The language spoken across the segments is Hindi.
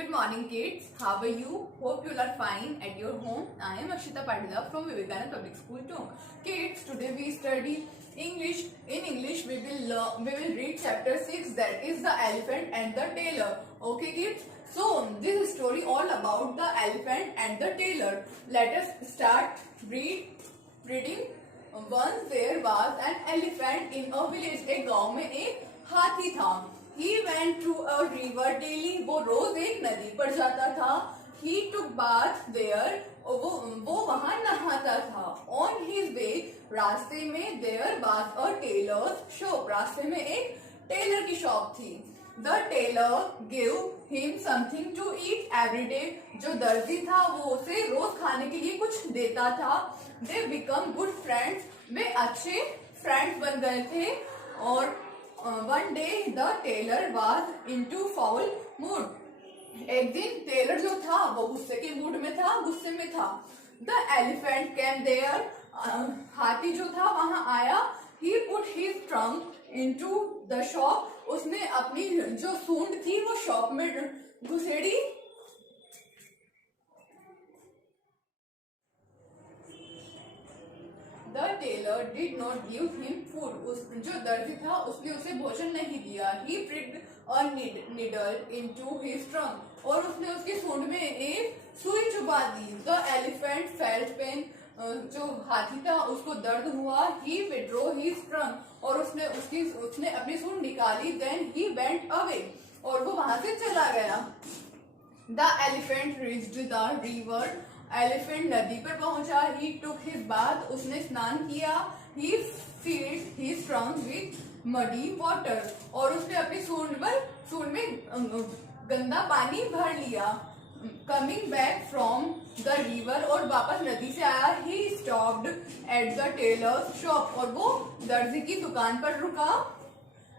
Good morning, kids. How are you? Hope you are fine at your home. I am Akshita Padilla from Vivekananda Public School, Tonk. Kids, today we study English. In English, we will read chapter 6, that is the elephant and the tailor. Okay, kids. So this is story all about the elephant and the tailor. Let us start reading. Once there was an elephant in a village. एक गांव में एक हाथी था. He went to a river daily. वो रोज एक नदी पर जाता था. He took bath there. वो वहाँ नहाता था. On his way, रास्ते में there was a tailor's shop. रास्ते में एक टेलर की शॉप थी. The tailor gave him something to eat every day. जो दर्जी था वो उसे रोज खाने के लिए कुछ देता था. They become good friends. वे अच्छे फ्रेंड्स बन गए थे. और one day the tailor was into foul mood. एक दिन टेलर जो था वो गुस्से के मूड में था, गुस्से में था. The elephant came there. हाथी जो था वहां आया. He put his trunk into the shop. उसने अपनी जो सूंड थी वो शॉप में घुसेड़ी. The tailor did not give him food. जो दर्जी था उसने उसे भोजन नहीं दिया. He pricked a needle into his trunk. और उसने उसकी सूंड में एक सुई चुभा दी. The elephant felt pain. जो हाथी था उसको दर्द हुआ. He withdrew his trunk. और उसने अपनी सूंड निकाली. Then he went away. और वो वहां से चला गया. The elephant reached the river. Elephant नदी पर पहुंचा. He took his bath. उसने स्नान किया. He filled his trunk with muddy water. और उसने अपनी सूंड में गंदा पानी भर लिया. Coming back from the river. और वापस नदी से आया. He stopped at the tailor's shop. और वो दर्जी की दुकान पर रुका.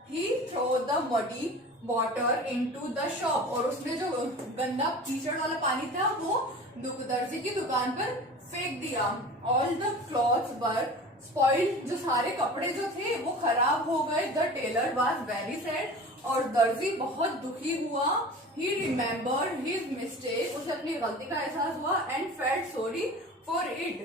He threw the muddy water into the shop. और उसने जो गंदा कीचड़ वाला पानी था वो दर्जी की दुकान पर फेंक दिया. All the clothes were spoiled. जो सारे कपड़े जो थे वो खराब हो गए. The tailor was very sad. और दर्जी बहुत दुखी हुआ. He remembered his mistake. उसे अपनी गलती का एहसास हुआ and felt sorry for it.